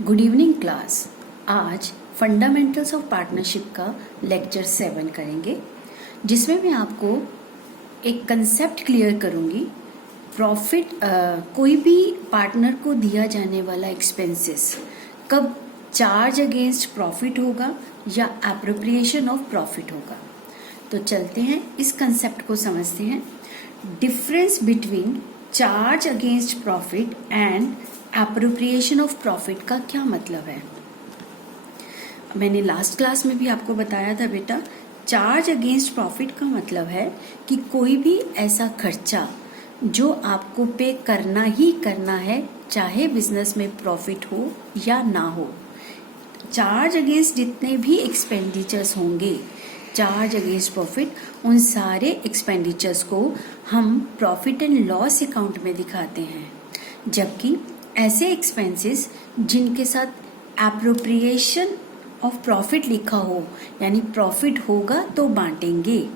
Good evening class. आज fundamentals of partnership का lecture 7 करेंगे, जिसमें मैं आपको एक कंसेप्ट क्लियर करूंगी। प्रॉफिट कोई भी पार्टनर को दिया जाने वाला एक्सपेंसेस कब चार्ज अगेंस्ट प्रॉफिट होगा या एप्रोप्रिएशन ऑफ प्रॉफिट होगा। तो चलते हैं इस कंसेप्ट को समझते हैं। Difference between charge against profit and appropriation of profit का क्या मतलब है। मैंने लास्ट क्लास में भी आपको बताया था बेटा, चार्ज अगेंस्ट प्रॉफिट का मतलब है कि कोई भी ऐसा खर्चा जो आपको पे करना ही करना है, चाहे बिजनेस में प्रॉफिट हो या ना हो। चार्ज अगेंस्ट जितने भी एक्सपेंडिचर्स होंगे, चार्ज अगेंस्ट प्रॉफिट, उन सारे एक्सपेंडिचर्स को हम प्रॉफिट एंड लॉस अकाउंट में दिखाते हैं। जबकि ऐसे एक्सपेंसेस जिनके साथ एप्रोप्रिएशन ऑफ प्रॉफिट लिखा हो, यानी प्रॉफिट होगा तो बांटेंगे,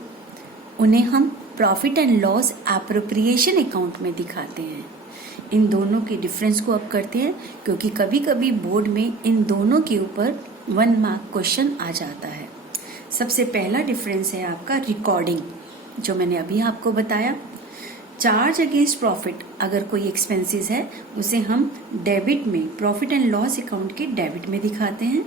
उन्हें हम profit and loss appropriation account में दिखाते हैं। इन दोनों के डिफरेंस को अब करते हैं, क्योंकि कभी कभी बोर्ड में इन दोनों के ऊपर 1 मार्क क्वेश्चन आ जाता है। सबसे पहला डिफरेंस है आपका रिकॉर्डिंग, जो मैंने अभी आपको बताया। चार्ज अगेंस्ट प्रॉफिट, अगर कोई एक्सपेंसेस है उसे हम डेबिट में, प्रॉफिट एंड लॉस अकाउंट के डेबिट में दिखाते हैं,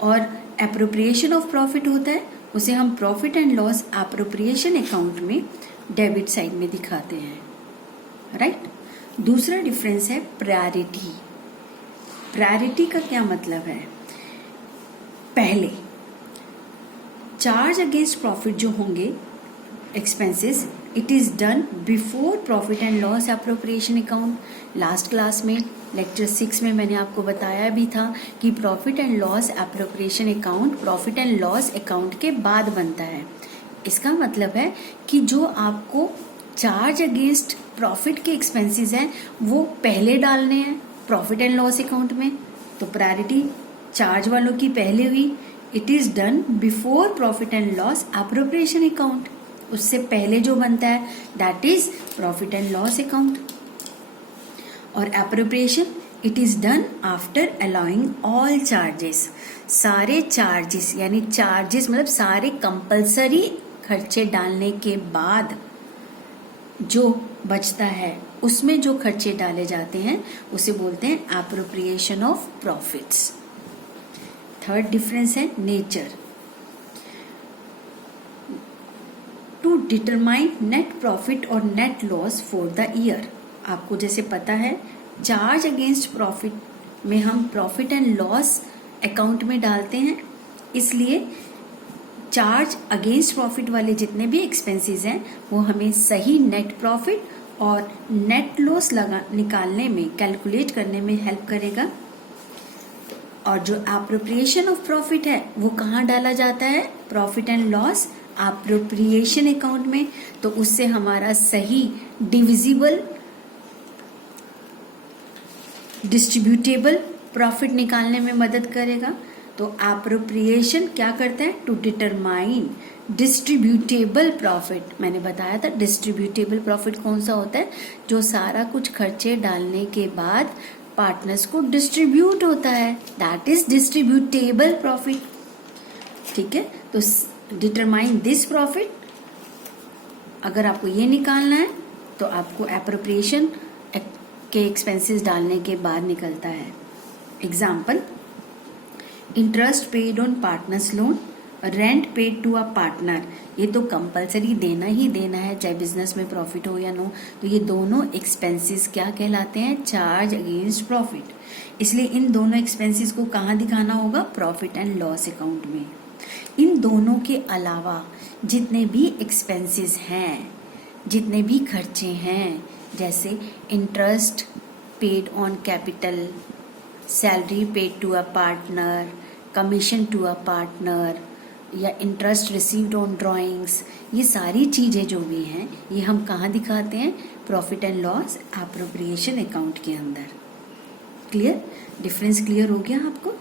और एप्रोप्रिएशन ऑफ प्रॉफिट होता है उसे हम profit and loss appropriation account में डेबिट साइड में दिखाते हैं। राइट। दूसरा डिफरेंस है प्रायोरिटी। प्रायोरिटी का क्या मतलब है? पहले चार्ज अगेंस्ट प्रॉफिट जो होंगे expenses, it is done before profit and loss appropriation account. Last class में लेक्चर 6 में मैंने आपको बताया भी था कि profit and loss appropriation account profit and loss account के बाद बनता है। इसका मतलब है कि जो आपको चार्ज अगेंस्ट प्रॉफिट के एक्सपेंसेस हैं वो पहले डालने हैं प्रॉफिट एंड लॉस अकाउंट में। तो प्रायोरिटी चार्ज वालों की पहले हुई, it is done before profit and loss appropriation account. उससे पहले जो बनता है that is profit and loss account. और appropriation, it is done after allowing all charges. सारे चार्जेस, यानी चार्जेस मतलब सारे कंपल्सरी खर्चे डालने के बाद जो बचता है, उसमें जो खर्चे डाले जाते हैं उसे बोलते हैं appropriation of profits. Third difference है nature. To determine net profit और net loss for the year. आपको जैसे पता है, चार्ज अगेंस्ट प्रॉफिट में हम प्रॉफिट एंड लॉस अकाउंट में डालते हैं, इसलिए चार्ज अगेंस्ट प्रॉफिट वाले जितने भी एक्सपेंसेस हैं वो हमें सही नेट प्रॉफिट और नेट लॉस निकालने में, कैलकुलेट करने में हेल्प करेगा। और जो एप्रोप्रिएशन ऑफ प्रॉफिट है वो कहाँ डाला जाता है? Profit and loss appropriation account में। तो उससे हमारा सही डिविजिबल डिस्ट्रीब्यूटेबल प्रॉफिट निकालने में मदद करेगा। तो एप्रोप्रिएशन क्या करता है? To determine distributable profit. मैंने बताया था डिस्ट्रीब्यूटेबल प्रॉफिट कौन सा होता है? जो सारा कुछ खर्चे डालने के बाद पार्टनर्स को डिस्ट्रीब्यूट होता है, दैट इज डिस्ट्रीब्यूटेबल प्रॉफिट। ठीक है, तो डिटरमाइन दिस प्रॉफिट, अगर आपको ये निकालना है तो आपको एप्रोप्रिएशन के एक्सपेंसेस डालने के बाद निकलता है। Example, interest paid on partners loan, rent paid to a partner. ये तो कंपलसरी देना ही देना है, चाहे बिजनेस में प्रॉफिट हो या नो। तो ये दोनों एक्सपेंसेस क्या कहलाते हैं? Charge against profit. इसलिए इन दोनों एक्सपेंसेस को कहाँ दिखाना होगा? प्रॉफिट एंड लॉस अकाउंट में। इन दोनों के अलावा जितने भी एक्सपेंसेस हैं, जितने भी खर्चे हैं, जैसे interest paid on capital, salary paid to a partner, commission to a partner, या इंटरेस्ट रिसीव्ड ऑन ड्राइंग्स, ये सारी चीज़ें जो भी हैं ये हम कहाँ दिखाते हैं? Profit and loss appropriation account के अंदर। क्लियर? डिफरेंस क्लियर हो गया आपको?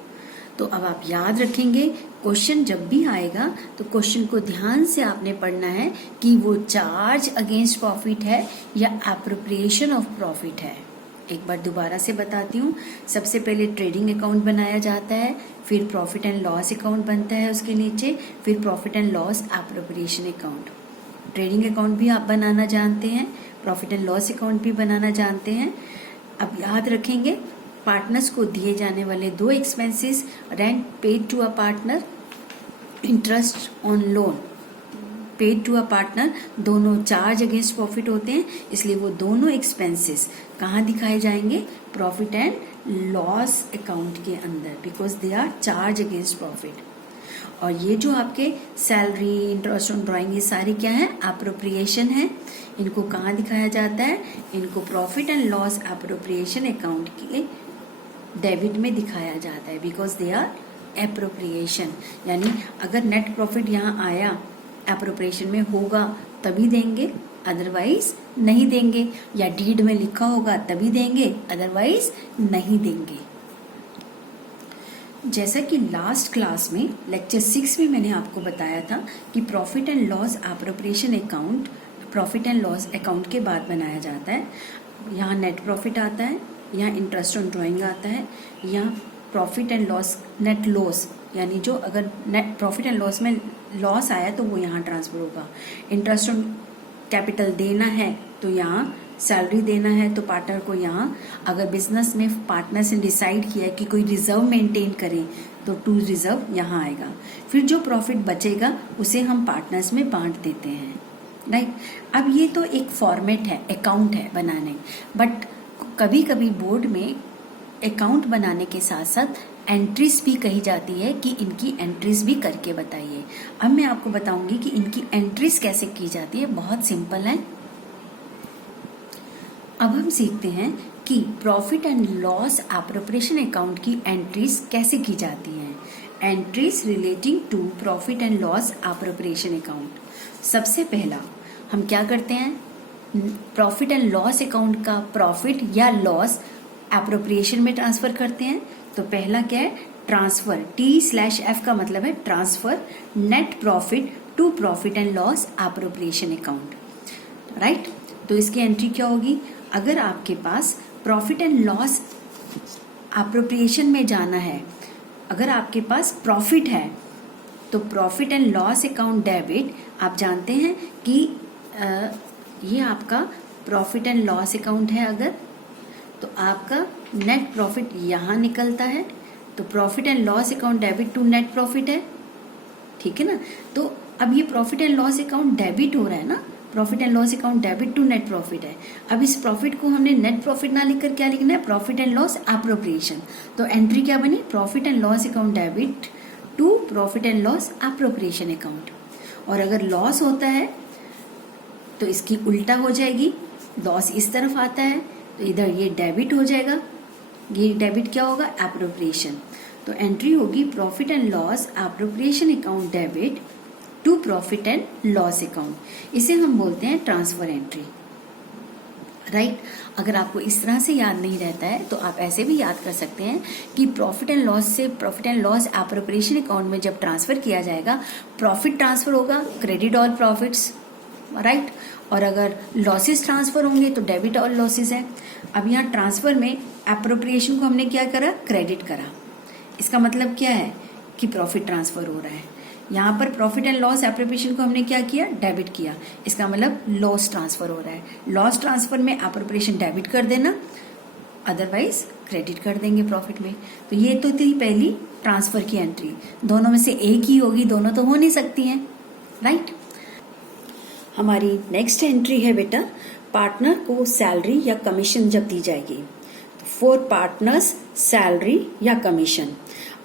तो अब आप याद रखेंगे, क्वेश्चन जब भी आएगा तो क्वेश्चन को ध्यान से आपने पढ़ना है कि वो चार्ज अगेंस्ट प्रॉफिट है या एप्रोप्रिएशन ऑफ प्रॉफिट है। एक बार दोबारा से बताती हूँ। सबसे पहले ट्रेडिंग अकाउंट बनाया जाता है, फिर प्रॉफिट एंड लॉस अकाउंट बनता है उसके नीचे, फिर profit and loss appropriation account. Trading account भी आप बनाना जानते हैं, प्रॉफिट एंड लॉस अकाउंट भी बनाना जानते हैं। अब याद रखेंगे, पार्टनर्स को दिए जाने वाले 2 expenses, rent paid to a partner, interest on loan paid to a partner, दोनों चार्ज अगेंस्ट प्रॉफिट होते हैं, इसलिए वो दोनों एक्सपेंसेस कहाँ दिखाए जाएंगे? प्रॉफिट एंड लॉस अकाउंट के अंदर, because they are charge against profit. और ये जो आपके सैलरी, इंटरेस्ट ऑन ड्राइंग, ये सारे क्या है? एप्रोप्रिएशन है। इनको कहाँ दिखाया जाता है? इनको profit and loss appropriation account के डेबिट में दिखाया जाता है, बिकॉज दे आर एप्रोप्रिएशन। यानी अगर नेट प्रॉफिट यहाँ आया, एप्रोप्रिएशन में होगा तभी देंगे, अदरवाइज नहीं देंगे, या डीड में लिखा होगा तभी देंगे, अदरवाइज नहीं देंगे। जैसा कि लास्ट क्लास में लेक्चर 6 में मैंने आपको बताया था कि profit and loss appropriation account profit and loss account के बाद बनाया जाता है। यहाँ नेट प्रॉफिट आता है, यहाँ इंटरेस्ट ऑन ड्राइंग आता है, यहाँ profit and loss net loss, यानी जो अगर नेट प्रॉफिट एंड लॉस में लॉस आया तो वो यहाँ ट्रांसफर होगा। इंटरेस्ट ऑन कैपिटल देना है तो यहाँ सैलरी देना है, तो पार्टनर को यहाँ, अगर बिजनेस में पार्टनर्स ने डिसाइड किया कि कोई रिजर्व मेंटेन करें तो टू रिजर्व यहाँ आएगा। फिर जो प्रॉफिट बचेगा उसे हम पार्टनर्स में बांट देते हैं, राइट। अब ये तो एक फॉर्मेट है, अकाउंट है बनाने, बट कभी कभी बोर्ड में अकाउंट बनाने के साथ साथ एंट्रीज भी कही जाती है कि इनकी एंट्रीज भी करके बताइए। अब मैं आपको बताऊंगी कि इनकी एंट्रीज कैसे की जाती है, बहुत सिंपल है। अब हम सीखते हैं कि profit and loss appropriation account की एंट्रीज कैसे की जाती हैं। Entries relating to profit and loss appropriation account. सबसे पहला हम क्या करते हैं, प्रॉफिट एंड लॉस अकाउंट का प्रॉफिट या लॉस एप्रोप्रिएशन में ट्रांसफर करते हैं। तो पहला क्या है, ट्रांसफर, T/F का मतलब है transfer net profit to profit and loss appropriation account, right. तो इसकी एंट्री क्या होगी, अगर आपके पास प्रॉफिट एंड लॉस एप्रोप्रिएशन में जाना है, अगर आपके पास प्रॉफिट है तो profit and loss account debit, आप जानते हैं कि ये आपका प्रॉफिट एंड लॉस अकाउंट है, अगर तो आपका नेट प्रॉफिट यहाँ निकलता है, तो profit and loss account debit to net profit है, ठीक है ना। तो अब ये profit and loss account debit हो रहा है ना, profit and loss account debit to net profit है। अब इस प्रॉफिट को हमने नेट प्रॉफिट ना लिखकर क्या लिखना है, प्रॉफिट एंड लॉस एप्रोप्रिएशन। तो एंट्री क्या बनी, profit and loss account debit to profit and loss appropriation account. और अगर लॉस होता है तो इसकी उल्टा हो जाएगी, लॉस इस तरफ आता है तो इधर ये डेबिट हो जाएगा, ये डेबिट क्या होगा, एप्रोप्रिएशन। तो एंट्री होगी profit and loss appropriation account debit to profit and loss account. इसे हम बोलते हैं ट्रांसफर एंट्री, राइट। अगर आपको इस तरह से याद नहीं रहता है तो आप ऐसे भी याद कर सकते हैं कि प्रॉफिट एंड लॉस से profit and loss appropriation account में जब ट्रांसफर किया जाएगा, प्रॉफिट ट्रांसफर होगा, क्रेडिट ऑल प्रॉफिट्स, राइट। और अगर लॉसेस ट्रांसफर होंगे तो डेबिट ऑल लॉसेस है। अब यहाँ ट्रांसफर में एप्रोप्रिएशन को हमने क्या करा, क्रेडिट करा। इसका मतलब क्या है कि प्रॉफिट ट्रांसफर हो रहा है। यहाँ पर प्रॉफिट एंड लॉस एप्रोप्रिएशन को हमने क्या किया, डेबिट किया। इसका मतलब लॉस ट्रांसफर हो रहा है। लॉस ट्रांसफर में एप्रोप्रिएशन डेबिट कर देना, अदरवाइज क्रेडिट कर देंगे प्रॉफिट में। तो ये तो थी पहली ट्रांसफर की एंट्री। दोनों में से एक ही होगी, दोनों तो हो नहीं सकती हैं, राइट। हमारी नेक्स्ट एंट्री है बेटा, पार्टनर को सैलरी या कमीशन जब दी जाएगी, फॉर पार्टनर्स सैलरी या कमीशन।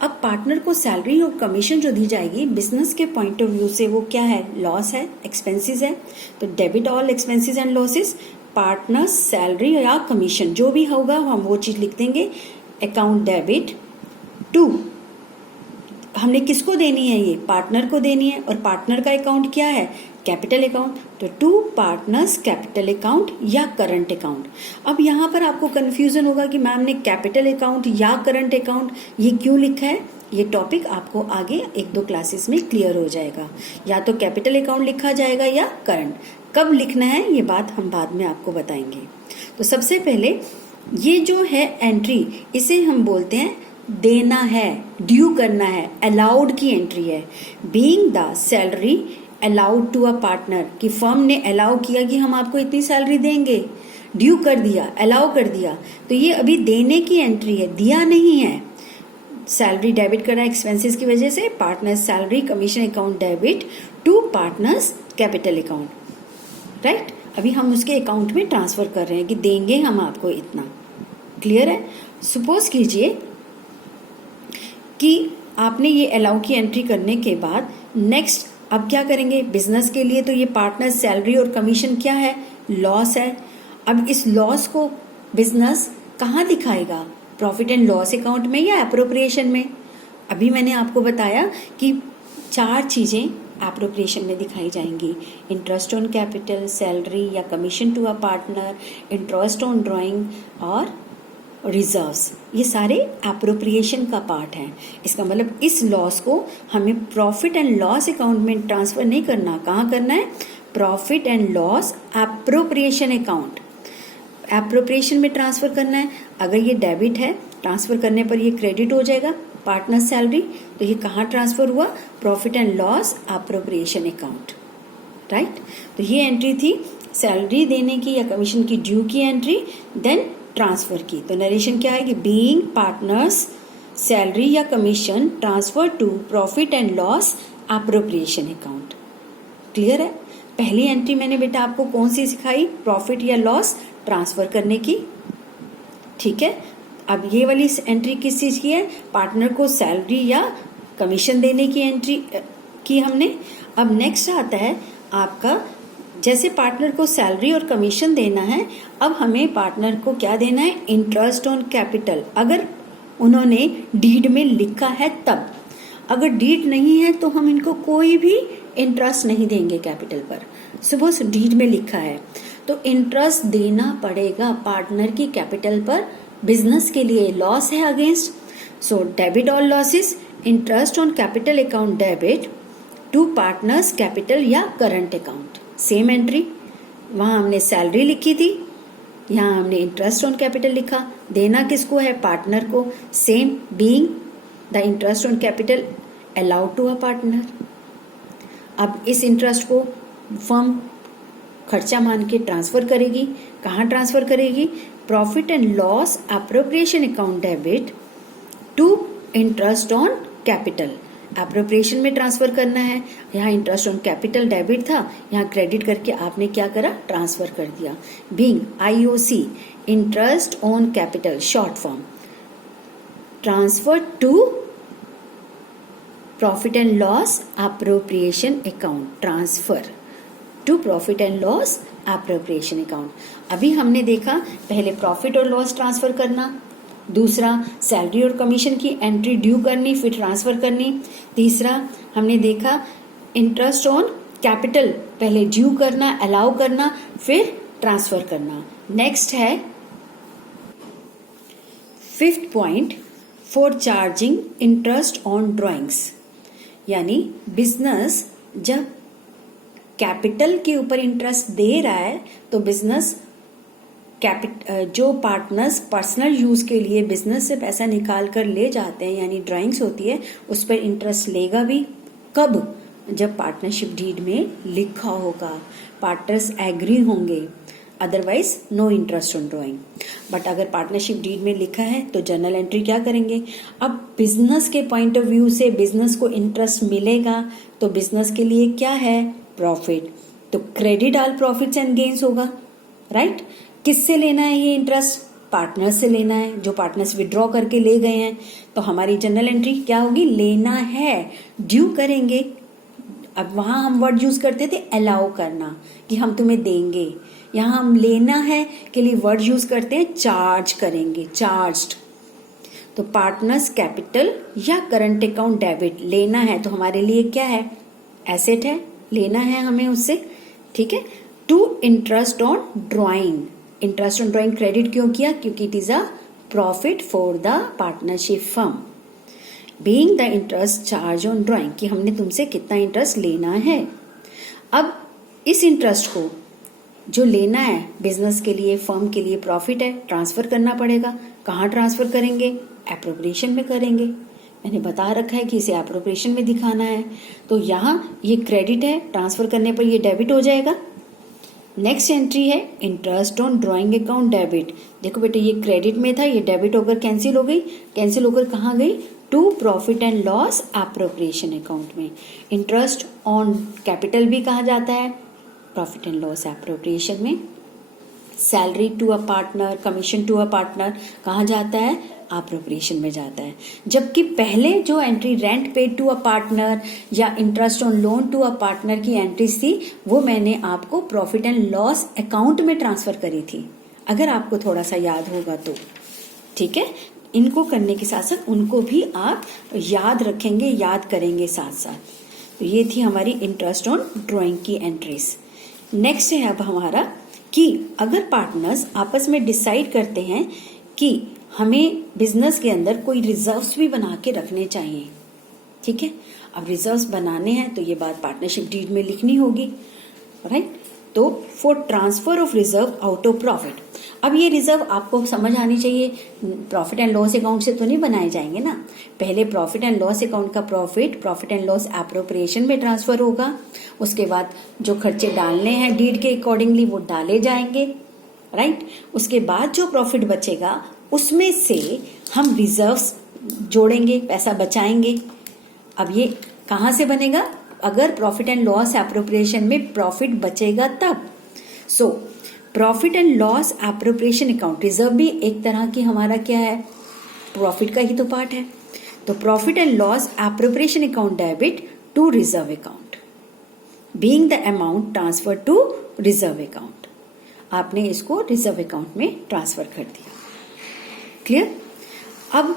अब पार्टनर को सैलरी और कमीशन जो दी जाएगी, बिजनेस के पॉइंट ऑफ व्यू से वो क्या है, लॉस है, एक्सपेंसेस है। तो debit all expenses and losses, partners salary या कमीशन जो भी होगा हम वो चीज लिख देंगे। अकाउंट डेबिट टू, हमने किसको देनी है, ये पार्टनर को देनी है। और पार्टनर का अकाउंट क्या है, कैपिटल अकाउंट। तो टू पार्टनर्स कैपिटल अकाउंट या करंट अकाउंट। अब यहाँ पर आपको कंफ्यूजन होगा कि मैम ने कैपिटल अकाउंट या करंट अकाउंट ये क्यों लिखा है। ये टॉपिक आपको आगे 1-2 क्लासेस में क्लियर हो जाएगा। या तो कैपिटल अकाउंट लिखा जाएगा या करंट। कब लिखना है ये बात हम बाद में आपको बताएंगे। तो सबसे पहले ये जो है एंट्री, इसे हम बोलते हैं देना है, ड्यू करना है, अलाउड की एंट्री है। Being the salary allowed to a partner, कि फर्म ने अलाउ किया कि हम आपको इतनी सैलरी देंगे, ड्यू कर दिया, अलाउ कर दिया, तो ये अभी देने की एंट्री है, दिया नहीं है। सैलरी डेबिट करा एक्सपेंसेस की वजह से, partner salary commission account debit to partners capital account, right. अभी हम उसके अकाउंट में ट्रांसफर कर रहे हैं कि देंगे हम आपको इतना। क्लियर है? सपोज कीजिए कि आपने ये अलाउ की एंट्री करने के बाद नेक्स्ट अब क्या करेंगे, बिजनेस के लिए तो ये पार्टनर सैलरी और कमीशन क्या है, लॉस है। अब इस लॉस को बिजनेस कहाँ दिखाएगा, प्रॉफिट एंड लॉस अकाउंट में या एप्रोप्रिएशन में? अभी मैंने आपको बताया कि 4 चीजें एप्रोप्रिएशन में दिखाई जाएंगी, इंटरेस्ट ऑन कैपिटल, सैलरी या commission to a partner, interest on drawing और रिजर्व्स, ये सारे एप्रोप्रिएशन का पार्ट है। इसका मतलब इस लॉस को हमें प्रॉफिट एंड लॉस अकाउंट में ट्रांसफर नहीं करना, कहाँ करना है, profit and loss appropriation account, appropriation में ट्रांसफर करना है। अगर ये डेबिट है, ट्रांसफर करने पर ये क्रेडिट हो जाएगा पार्टनर सैलरी, तो ये कहाँ ट्रांसफर हुआ, profit and loss appropriation account, right. तो ये एंट्री थी सैलरी देने की या कमीशन की ड्यू की एंट्री, देन ट्रांसफर की। तो नरेशन क्या है कि बीइंग पार्टनर्स सैलरी या commission transfer to profit and loss appropriation account. Clear है? पहली एंट्री मैंने बेटा आपको कौन सी सिखाई, प्रॉफिट या लॉस ट्रांसफर करने की, ठीक है। अब ये वाली एंट्री किस चीज की है, पार्टनर को सैलरी या कमीशन देने की एंट्री की हमने। अब नेक्स्ट आता है आपका, जैसे पार्टनर को सैलरी और कमीशन देना है, अब हमें पार्टनर को क्या देना है, इंटरेस्ट ऑन कैपिटल, अगर उन्होंने डीड में लिखा है तब। अगर डीड नहीं है तो हम इनको कोई भी इंटरेस्ट नहीं देंगे कैपिटल पर। सपोज डीड में लिखा है तो इंटरेस्ट देना पड़ेगा पार्टनर की कैपिटल पर, बिजनेस के लिए लॉस है against, so debit all losses, interest on capital account debit to partners capital या करंट अकाउंट। सेम एंट्री, वहां हमने सैलरी लिखी थी, यहाँ हमने इंटरेस्ट ऑन कैपिटल लिखा, देना किसको है, पार्टनर को, same being the interest on capital allowed to a partner. अब इस इंटरेस्ट को फर्म खर्चा मान के ट्रांसफर करेगी, कहाँ ट्रांसफर करेगी, profit and loss appropriation account debit to interest on capital, appropriation में ट्रांसफर करना है। यहाँ इंटरेस्ट ऑन कैपिटल डेबिट था, यहाँ क्रेडिट करके आपने क्या करा, ट्रांसफर कर दिया। Being IOC interest on capital short form, transfer to profit and loss appropriation account, transfer to profit and loss appropriation account. अभी हमने देखा पहले प्रॉफिट और लॉस ट्रांसफर करना, दूसरा सैलरी और कमीशन की एंट्री ड्यू करनी फिर ट्रांसफर करनी, तीसरा हमने देखा इंटरेस्ट ऑन कैपिटल पहले ड्यू करना, अलाउ करना, फिर ट्रांसफर करना। नेक्स्ट है 5th point, for charging interest on drawings, यानी बिजनेस जब कैपिटल के ऊपर इंटरेस्ट दे रहा है तो बिजनेस जो पार्टनर्स पर्सनल यूज के लिए बिजनेस से पैसा निकाल कर ले जाते हैं, यानी ड्राइंग्स होती है, उस पर इंटरेस्ट लेगा भी। कब? जब पार्टनरशिप डीड में लिखा होगा, पार्टनर्स एग्री होंगे, otherwise no interest on drawing. But अगर पार्टनरशिप डीड में लिखा है तो जर्नल एंट्री क्या करेंगे। अब बिजनेस के पॉइंट ऑफ व्यू से बिजनेस को इंटरेस्ट मिलेगा तो बिजनेस के लिए क्या है, प्रॉफिट, तो credit all profits and gains होगा, राइट। किससे लेना है ये इंटरेस्ट, पार्टनर्स से लेना है, जो पार्टनर्स विड्रॉ करके ले गए हैं। तो हमारी जनरल एंट्री क्या होगी, लेना है, ड्यू करेंगे। अब वहां हम वर्ड यूज करते थे अलाउ करना, कि हम तुम्हें देंगे, यहाँ हम लेना है के लिए वर्ड यूज करते हैं चार्ज करेंगे, चार्ज्ड। तो पार्टनर्स कैपिटल या करंट अकाउंट डेबिट, लेना है तो हमारे लिए क्या है, एसेट है, लेना है हमें उससे, ठीक है। To interest on drawing, interest on drawing credit क्यों किया, क्योंकि it is a profit for the partnership firm. Being the interest charge on drawing, कि हमने तुमसे कितना इंटरेस्ट लेना है। अब इस इंटरेस्ट को जो लेना है बिजनेस के लिए, फर्म के लिए प्रॉफिट है, ट्रांसफर करना पड़ेगा। कहाँ ट्रांसफर करेंगे? एप्रोप्रिएशन में करेंगे। मैंने बता रखा है कि इसे एप्रोप्रिएशन में दिखाना है। तो यहाँ ये क्रेडिट है, ट्रांसफर करने पर ये डेबिट हो जाएगा। नेक्स्ट एंट्री है interest on drawing account debit. देखो बेटे ये क्रेडिट में था, ये डेबिट होकर कैंसिल हो गई। कैंसिल होकर कहाँ गई? To profit and loss appropriation account में। इंटरेस्ट ऑन कैपिटल भी कहा जाता है प्रॉफिट एंड लॉस एप्रोप्रिएशन में। Salary to a partner, commission to a partner कहाँ जाता है? एप्रोप्रिएशन में जाता है। जबकि पहले जो entry rent paid to a partner या interest on loan to a partner की एंट्रीज थी, वो मैंने आपको प्रॉफिट एंड लॉस अकाउंट में ट्रांसफर करी थी, अगर आपको थोड़ा सा याद होगा तो। ठीक है, इनको करने के साथ साथ उनको भी आप याद रखेंगे, याद करेंगे साथ साथ। तो ये थी हमारी इंटरेस्ट ऑन ड्रॉइंग की एंट्रीज। नेक्स्ट है अब हमारा कि अगर पार्टनर्स आपस में डिसाइड करते हैं कि हमें बिजनेस के अंदर कोई रिजर्व्स भी बना के रखने चाहिए। ठीक है, अब रिजर्व्स बनाने हैं तो ये बात पार्टनरशिप डीड में लिखनी होगी, राइट। तो for transfer of reserve out of profit. अब ये रिजर्व आपको समझ आनी चाहिए, प्रॉफिट एंड लॉस अकाउंट से तो नहीं बनाए जाएंगे ना। पहले प्रॉफिट एंड लॉस अकाउंट का प्रॉफिट एंड लॉस एप्रोप्रिएशन में ट्रांसफर होगा। उसके बाद जो खर्चे डालने हैं डीड के अकॉर्डिंगली वो डाले जाएंगे, राइट। उसके बाद जो प्रॉफिट बचेगा उसमें से हम रिजर्व्स जोड़ेंगे, पैसा बचाएंगे। अब ये कहाँ से बनेगा? अगर प्रॉफिट एंड लॉस एप्रोप्रिएशन में प्रॉफिट बचेगा तब। So profit and loss appropriation account, reserve भी एक तरह की हमारा क्या है? प्रॉफिट का ही तो पार्ट है। तो profit and loss appropriation account debit to reserve account being the amount transfer to reserve account. आपने इसको रिजर्व अकाउंट में ट्रांसफर कर दिया। क्लियर? अब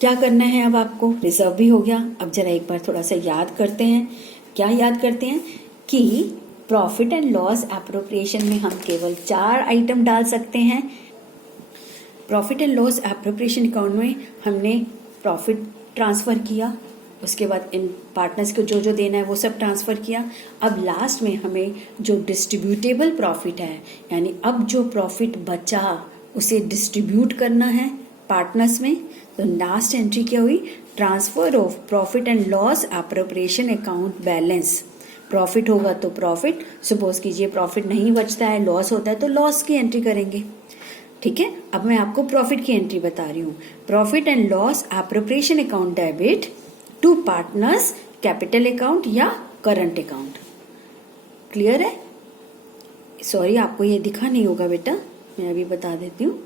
क्या करना है? अब आपको रिजर्व भी हो गया। अब जरा एक बार थोड़ा सा याद करते हैं। क्या याद करते हैं? कि प्रॉफिट एंड लॉस एप्रोप्रिएशन में हम केवल 4 आइटम डाल सकते हैं। Profit and loss appropriation account में हमने प्रॉफिट ट्रांसफर किया, उसके बाद इन पार्टनर्स को जो जो देना है वो सब ट्रांसफर किया। अब लास्ट में हमें जो डिस्ट्रीब्यूटेबल प्रॉफिट है, यानी अब जो प्रॉफिट बचा उसे डिस्ट्रीब्यूट करना है पार्टनर्स में। तो लास्ट एंट्री क्या हुई? Transfer of profit and loss appropriation account balance. Profit होगा तो प्रॉफिट, सपोज कीजिए प्रॉफिट नहीं बचता है, लॉस होता है तो लॉस की एंट्री करेंगे। ठीक है, अब मैं आपको प्रॉफिट की एंट्री बता रही हूँ। Profit and loss appropriation account debit to partners capital account या करंट अकाउंट। क्लियर है? सॉरी आपको ये दिखा नहीं होगा बेटा, मैं अभी बता देती हूँ।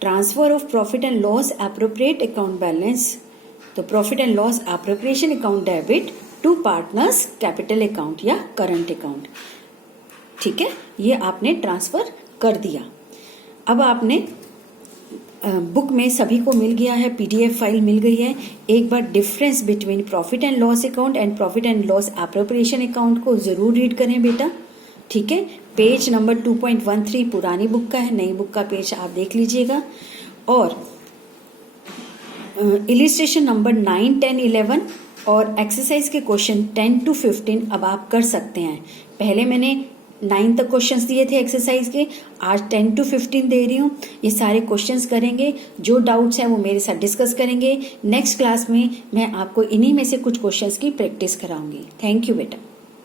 Transfer of profit and loss appropriate account balance, तो profit and loss appropriation account debit to partners capital account या करंट अकाउंट। ठीक है, ये आपने ट्रांसफर कर दिया। अब आपने बुक में सभी को मिल गया है, पीडीएफ फाइल मिल गई है। एक बार difference between profit and loss account and profit and loss appropriation account को जरूर रीड करें बेटा। ठीक है, पेज नंबर 2.13 पुरानी बुक का है, नई बुक का पेज आप देख लीजिएगा। और इलिस्ट्रेशन नंबर 9, 10, 11 और एक्सरसाइज के क्वेश्चन 10 to 15 अब आप कर सकते हैं। पहले मैंने 9 तक क्वेश्चंस दिए थे एक्सरसाइज के, आज 10 to 15 दे रही हूँ। ये सारे क्वेश्चंस करेंगे, जो डाउट्स हैं वो मेरे साथ डिस्कस करेंगे। नेक्स्ट क्लास में मैं आपको इन्हीं में से कुछ क्वेश्चंस की प्रैक्टिस कराऊंगी। थैंक यू बेटा।